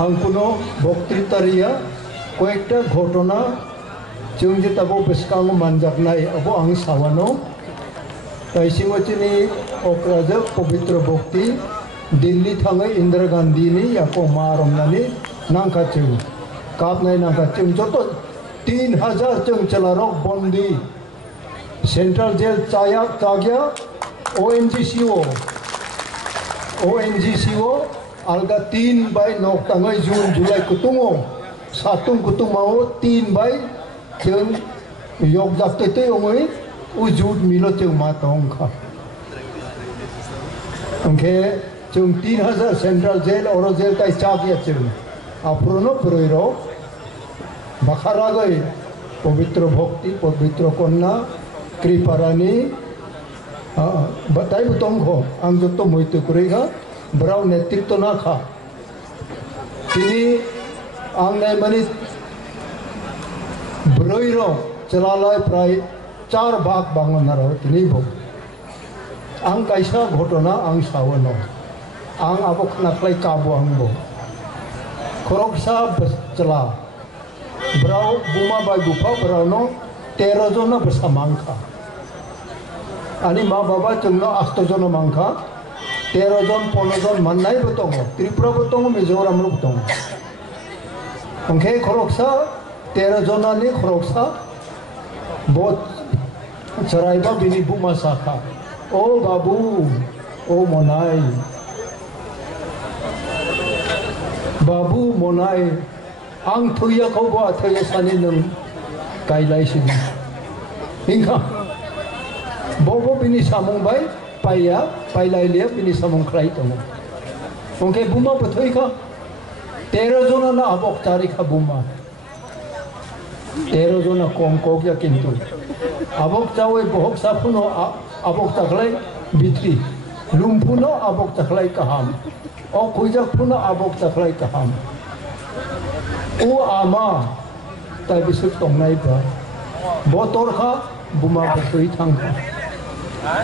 आंकुनो बक्तृतारिया कयेकटा घटना जों जे ताबो बेसकांगो मानजाकनाय अबो आं सावानो ताइसिंगोचिनि कक्राझार पवित्र भक्ति दिल्ली थाङै इंदिरा गांधीनि याको मारमनानि नांखाचों कापनाय नांखाचों जत 3000 जों चलारक बंदी सेंट्रल जेल चाया चाग्या ONGCO अलगा 3 बाय नौक ताङै जून जुलाई कुतुमो सातुं कुतुमाव 3 बाय जों योग जाते ओंगै उजुद मिलो जों मा तंखा ओंखे जों 3000 सेंट्रल जेल और जेल ताइ चागिया जों आफ्रोनो पुरैरो बाखारागै पवित्र भक्ति पवित्र कन्या कृपारानी बताई बुतंखो आं जतो मैतो कुरैगा ब्राउ नेतृत्व ना खा तिनी आं नाय माने ब्रैरो चलालाय प्राय 4 भाग बांगनारो तिनी बो आं कायसा घटना आं सावनो आं आबो खनाख्लाय काबो आंबो खरकसा चला ब्राउ बुमा बाय बुफा ब्राउनो 13 जना बसा मांखा आणि मा बाबा जोंनो 8 जना मांखा 13 जन 15 जन माननाय बतंग त्रिपुरा बतंग मिजोराम बतंग ओंखे खरकसा 13 जनानि खरकसा बहुत चराइबा बिनि बुमा साखा ओ बाबू ओ मोनाय बाबू मोनाय आं थैयाखौबा थैया सानि नों गायलायसिनि हिंखा बबो बिनि सामुंबाय पाया पाइलाइलिया बिनि सामुंख्राय दङ ओंखे बुमा बथैखा 13 जना ना आबक तारिखा बुमा 13 जना कम कोगया किंतु आबक जावे बहक साफुनो आबक तखलाय बिथि लुमफुनो आबक तखलाय काहाम ओ खुइजा फुनो आबक तखलाय काहाम ओ आमा ताइ बिसुक तंनायबा बतरखा बुमा बथै थांखा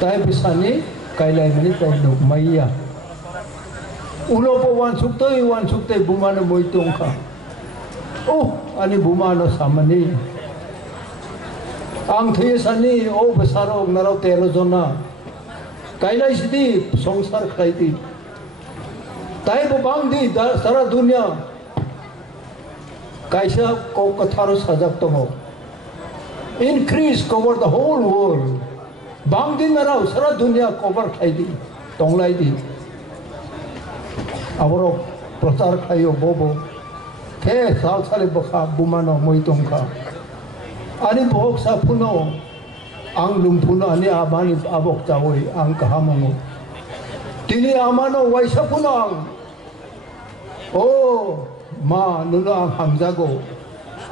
ताइ बिसानि कायलाय मनि ताइ मैया उलोपो वान सुक्तै बुमानो मोइतोंखा ओ अनि बुमानो सामनि आं थैयो सानि ओ बेसारो नारो 13 जना कायलाय सिदि संसार खायदि ताइ बांदि सारा दुनिया कायसा को कथारो साजाक दङ increase cover the whole world बांदि नाराव सारा दुनिया कवर खायदि तंलायदि आबरो प्रचार खायो बोबो थे साल साले बखा बुमानो मोइतोंखा अनि बहक साफुनो आं लुमफुनो अनि आबानि आबक जावै आं काहामंगो तिनि आमानो वाइसाफुनो आं ओ मा नुनो आं हामजागो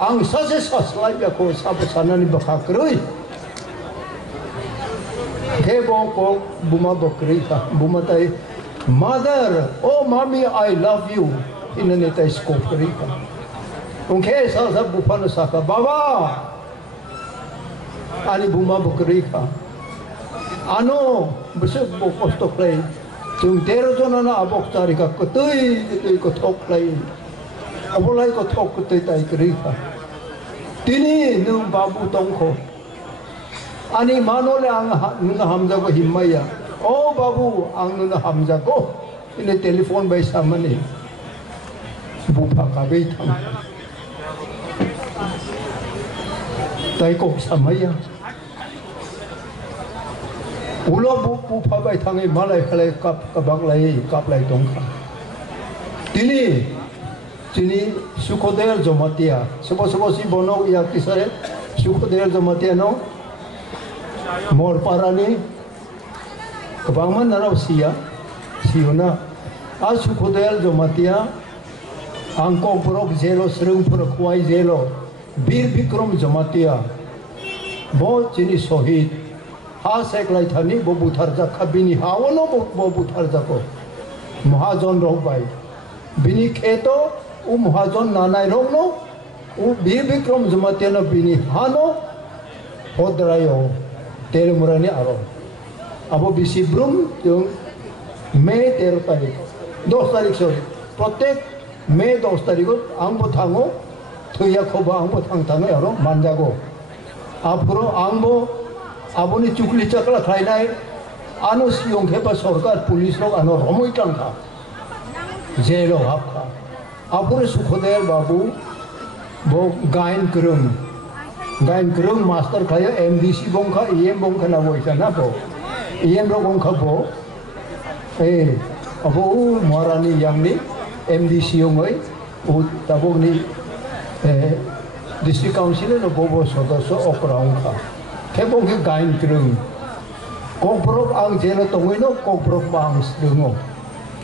आं सासे सास्लायबाखौ साबो साननानै बखाख्रै हे बको बुमा बकरी का बुमा ताई मदर ओ मामी आई लव यू इन्होंने ताई स्कोप करी का उनके साथ बुफा ने साका बाबा आनी बुमा बकरी का आनो बस बोकोस तो प्ले तुम 13 जना ना आबक तारी का कतई को थोक प्ले अबोलाई को थोक कतई ताई करी का तिनी नु बाबू तंखो ani manole ang nuna hamjago himmaya oh babu ang nuna hamjago ini telepon bai samane bupa kabe tham tai ko samaya ulo bupa bai thangai malai khalai kap lai tongkha tini Sukhodeo Jomatia sobo si bono ya kisare Sukhodeo Jomatia no मोर पारानी कबांगमन नाराव सियोना आज सुखोदयाल जमातिया आंको पुरक जेलो स्रंग पुरक Y जेलो वीर विक्रम जमातिया बो चिनी शहीद हा सेकलाई थानी बो बुथारजा खबिनी हावनो बो बुथारजा को महाजन रोबाई बिनी खेतो उ महाजन नानाय रोनो उ वीर विक्रम जमातिया न बिनी हानो होदरायो तेरह मुरानी आरो अब बिसिब्रुम जों मे 13 तारीख 10 तारीख सॉरी प्रत्येक May 10 tarik angbo thango thuya khoba angbo thang aro manjago apuro angbo aboni chukli chakla khainai ano siong kheba sarkar police log ano romoi tangka jelo hapka apuro Sukhodel babu bo gain kerung master khaya MDC bongkha EM bongkha na boisa na bo EM ro bongkha bo abo Maharani yangni MDC yongoi tabok ni district council no bobo sodasyo okraungka kebong ke gain kerung kokprok ang jelo tongoi no kokprok bang dungo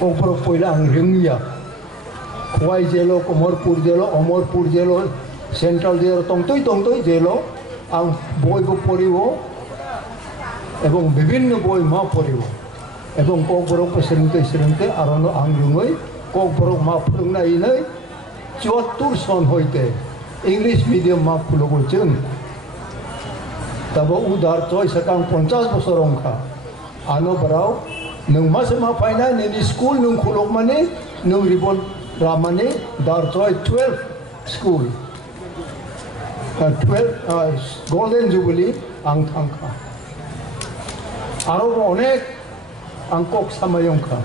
kokprok poila ang ringya Kuwai jelo Omorpur jelo Central jelo tongtoi jelo ang boy ko poribo ebong bibinno boy ma poribo ebong kokprok presidente arono ang rungoi kokprok ma phungna inai 74 son hoite English medium ma phulogo chung tabo udar choi sakang 50 bosor ongkha ano barau nung mas ma paina ni school nung khulok mane nung ribon ramane dar choi 12 school 12 golden jubilee ang thangkha aro onek angkok samayongkha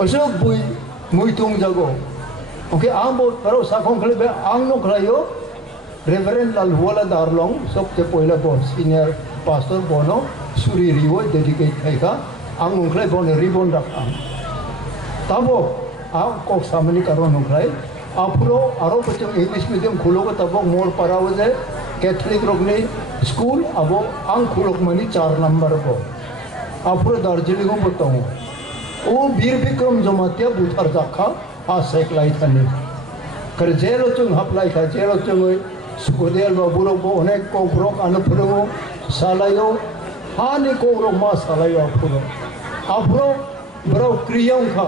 osok bui muitung jago oke ambo pero sakong klebe angno klayo Reverend Lalhuala Darlong sok te poila bo senior pastor bono suri riwo dedicate kaika ang klay bono ribon rakam tabo ang kok samani karon klay apro aro pachong English medium khulo ko tabo mor parawaje Catholic rogni school abo ang khulok mani 4 number bo apro Darjeeling ko botong o Bir Bikram Jamatia buthar jakha a seklai thani kar jelo chung haplai kha jelo chung Sukhodel baburo bo onek kokrok anupuro salayo hani kokrok ma salayo apuro bro kriyong kha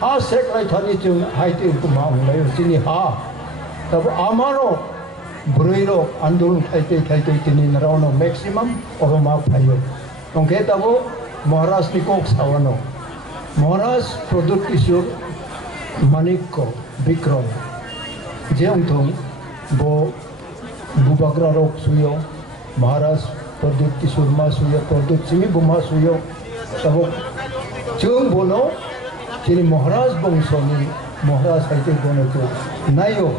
ha seklai thani chung haite kuma layo sini ha tab amaro broiro andolon khaite tini narono maximum oroma phayo tongke tabo Maharaj ni kok sawano Maharaj product issue Manikko Bikram jeong thong bo Bubagra rok suyo Maharaj product surma suyo product simi buma suyo tabo chung bono kini Maharaj bongsoni Maharaj haite bono to nayo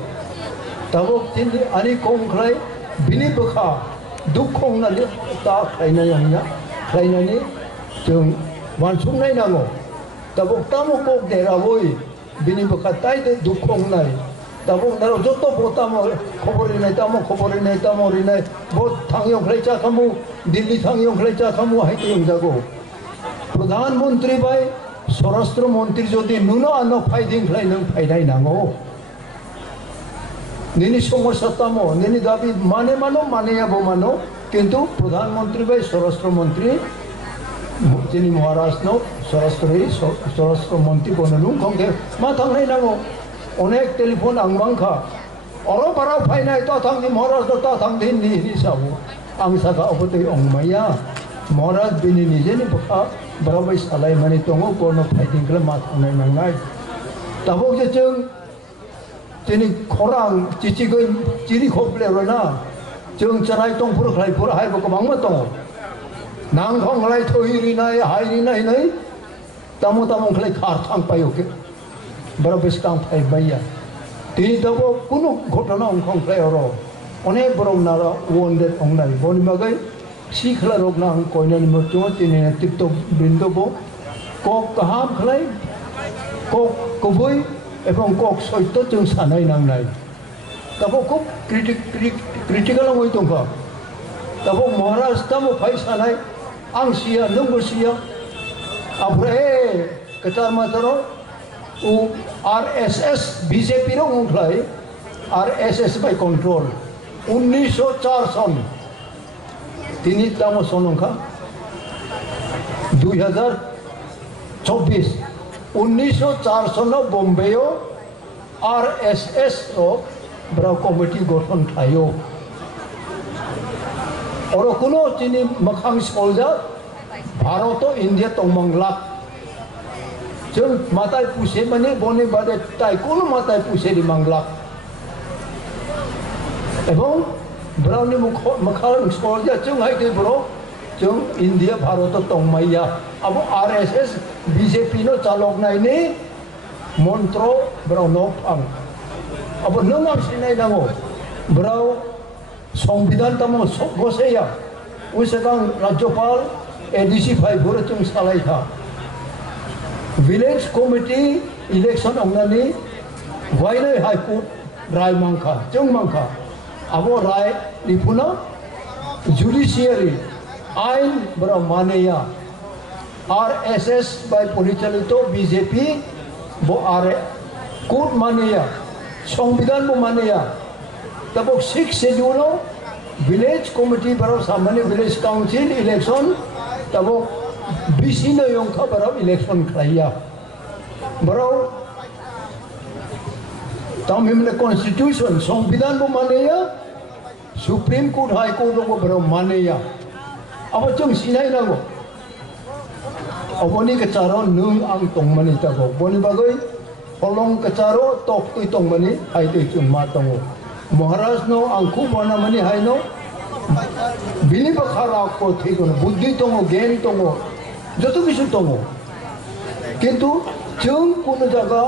tabo kini ani kong khlai bini bakha dukhong na le ta khaina yangna khaina ni chung wansung nai nango tabo tamo kok dera boy bini bakha tai de dukhong nai tabo naro joto botamo khobori nai tamo ri nai bot thangyong khlaicha khamu Delhi thangyong khlaicha khamu haite yangjago Pradhan Mantri bai Swarashtra Mantri jodi nuno ano faiding khlai nang faidai nango nini somosa tamo nini dabi mane ya bo mano kintu Pradhan Mantri bai Swarashtra Mantri jini Maharaj no Swarashtra Mantri bonalung khongge ma thangnai nango onek telepon angmangkha oro bara phainai to thangni Maharaj to thangni ni sabu ang saka opotei ongmaya Maharaj bini nije ni baka barabai salai mani tongo kono fighting kala ma thangnai nangai tabok je chung tini khorang chichi go chiri khople rona chung charai tong pur khlai pur hai boko bangma tong nang khong lai thoi ri nai hai ri nai tamo khlai khar thang payoke barabai skang phai baya tini tabo kuno ghotona ongkhong khlai oro onek borong nara wounded ongnai boni bagai sikhla rokna ang koinani murcho tini tikto bindobo kok kaham khlai kok koboi ebong kok soito chung sanai nangnai tabo kok critical ang oitongka tabo Maharaj tamo phai sanai ang sia nungbo sia apre ketar mataro u RSS BJP ro nglai RSS by control 1904 son tini tamo sonongka 2024 1904 son Bombay RSS ro bra committee গঠন thio oro kuno tini makhang soldier Bharat India tongmangla जों माताय पुसे माने बने बादे ताई कुल माताय पुसे di manglak এবং brownie मखाल scholar जों हाइदे bro जों इंडिया भारत तंगमाया अब आरएसएस बीजेपी नो चालकनायनि मंत्र ब्राउनो आं अब नों आं सिनाय नांगौ ब्राउ संविधान तमो गसेया उसेगां राज्यपाल एडीसी फाइभर जों सालायथा विलेज कमिटी इलेक्शन अंगनानि वाइनाय हाइकोर्ट राय मांखा जों मांखा अब राय निपुना जुडिशियरी आइन ब्रा मानेया आरएसएस बाय परिचालित बीजेपी बो आरे कोर्ट मानेया संविधान बो मानेया तब 6 शेड्यूल विलेज कमिटी बराव सामान्य विलेज काउंसिल इलेक्शन तब बीसी ने योंखा बराव इलेक्शन खाया बराव तमिमने कॉन्स्टिट्यूशन संविधान बो मानेया सुप्रीम कोर्ट हाई कोर्ट को बराव मानेया अब जों सिनाय नांगौ अबनि कचारो नों आं तंगमानि तागौ बनि बागै हलं कचारो तक्तै तंगमानि हाइदै जों मा दङ महाराज नो आंखौ बनामानि हायनो बिनि बाखारा को थैगोन बुद्धि दङ ज्ञान दङ जत किछु दङ किन्तु जों कोनो जागा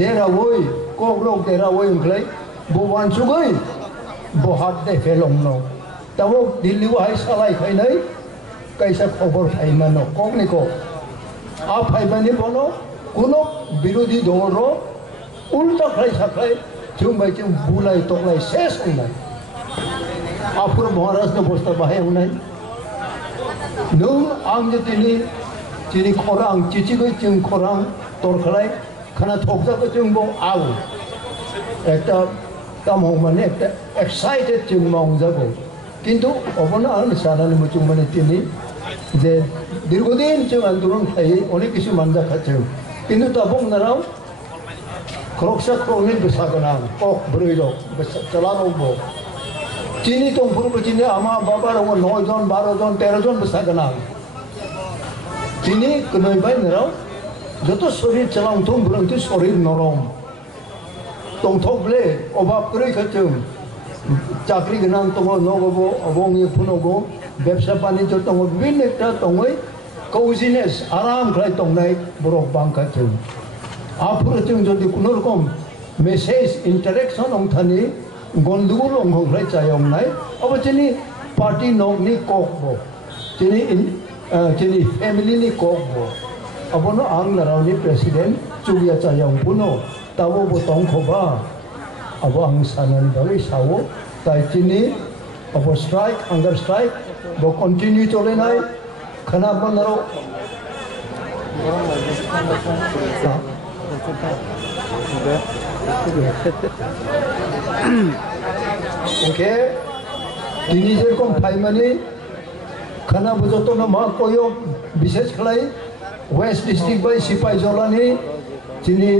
देरावै कग्रक देरावै ओंख्लाय बवान सुगै बहात दे फेलंनो तब दिल्ली हाय सालाय खायनाय कैसा खबर फाइमानो कगनिको आ फाइमानि बनो कोनो विरोधी दल उल्टा खाय साखाय जों बायजों बुलाय तगलाय सेस होनाय आफुर महाराज ने बस्ता बाहाय होनाय नों आं दिनै दिनै खरां चिचिगै जों खरां दरखालाय खाना थकजाखौ जों बाव आव एकटा काम माने एकटा एक्साइटेड जों मावजागौ किन्तु अबनो आं सानानै मोजां माने दिनै जे दीर्घदिन जों आंदोलन थायो अनेक किछु मानजाखाथों किन्तु दाबो नाराव क्रक्सा क्रकनि बेसा गोनां कक ब्रै रक चलानांगौ दिनै दंफोरबो दिनै आमा बाबा दङ 9 जन 12 जन 13 जन बेसा गोनां दिनै गोनैबाय नाराव जत शरीर चलांथों बुरंथि शरीर नरम दंथब्ले अभाब रैखाथों चाकरी गोनां दङ नगबो अबंनि फुनगो व्यवसा बानिज्य दङ बिभिन्न दङै कौजिनेस आराम खालाय दंनाय बरफ बांखाथों आफुर जों जदि कुनु रकम मेसेज इंटरेक्शन अंथानि गंदगोल अंगलाय जायंनाय अब जोंनि पार्टी नगनि ककबो जोंनि फेमिलिनि ककबो अबनो आं नारावनि प्रेसिडेंट जुलिया जायंपुनो ताबो बतंखबा अब आं साननानै बागै सावो दायथिनि अब स्ट्राइक हांगार स्ट्राइक बो कन्टिन्यू चलेनाय खोनाबो नाराव ओके दिनै जेरखम फाइमानि खाना बुजतनो मा कयो विशेष खालाय वेस्ट डिस्ट्रिक्ट बाय सिपाइजलानि दिनै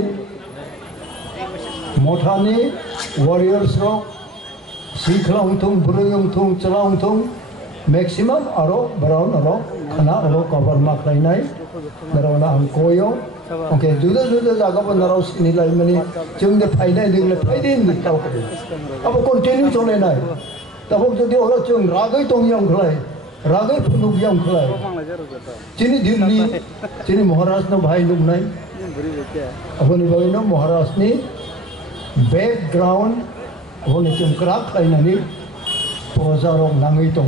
मथानि वारियर्स रो सिखलांथों बुरैंथों चलांथों मैक्सिमम आरो ब्राउन आरो खाना आरो कवर माख्लायनाय नारावना आं कयो ओके जुदा जुदा जागाबो नाराव सिनिलाय माने जोंनि फायनाय लोंनाय फायदे निकालखौ अब कन्टिन्यू चलेनाय तब जदि अरा जों रागै दंयां खलाय रागै फुनुगयां खलाय दिनै दिल्ली दिनै महाराजनो भाई लुमनाय अबनि बायनो महाराजनि बैकग्राउंड हने जों क्राक खालायनानै प्रजारं नाङै दङ